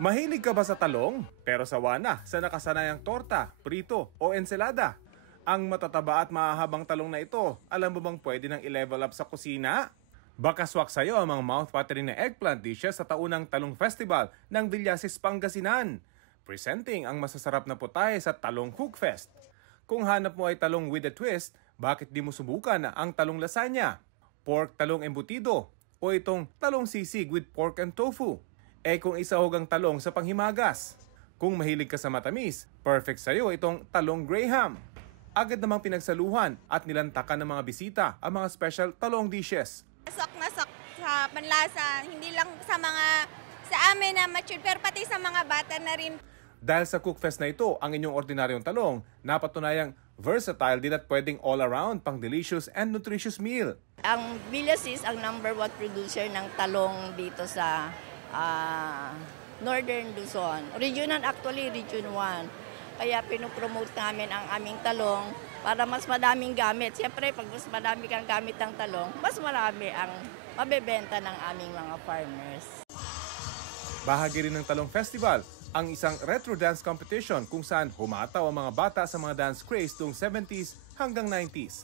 Mahilig ka ba sa talong? Pero sawa na sa nakasanayang torta, prito o ensalada. Ang matataba at mahahabang talong na ito, alam mo bang pwede nang i-level up sa kusina? Baka swak sa'yo ang mga mouth-watering na eggplant dishes sa taunang Talong Festival ng Villasis, Pangasinan. Presenting ang masasarap na putahe sa Talong Cook Fest. Kung hanap mo ay talong with a twist, bakit di mo subukan ang talong lasagna, pork talong embutido, o itong talong sisig with pork and tofu? Kung isahog ang talong sa panghimagas. Kung mahilig ka sa matamis, perfect sa'yo itong talong Graham. Agad namang pinagsaluhan at nilantakan ng mga bisita ang mga special talong dishes. Sok na sok sa panlasa, hindi lang sa amin na mature, pero pati sa mga bata na rin. Dahil sa Cookfest na ito, ang inyong ordinaryong talong, napatunayang versatile din at pwedeng all-around pang delicious and nutritious meal. Ang Villasis ang #1 producer ng talong dito sa Northern Luzon. Region 1. Kaya pinopromote namin ang aming talong para mas madaming gamit. Siyempre, pag mas madami kang gamit ng talong, mas marami ang mabebenta ng aming mga farmers. Bahagi rin ng Talong Festival ang isang retro dance competition kung saan humataw ang mga bata sa mga dance craze noong 70s hanggang 90s.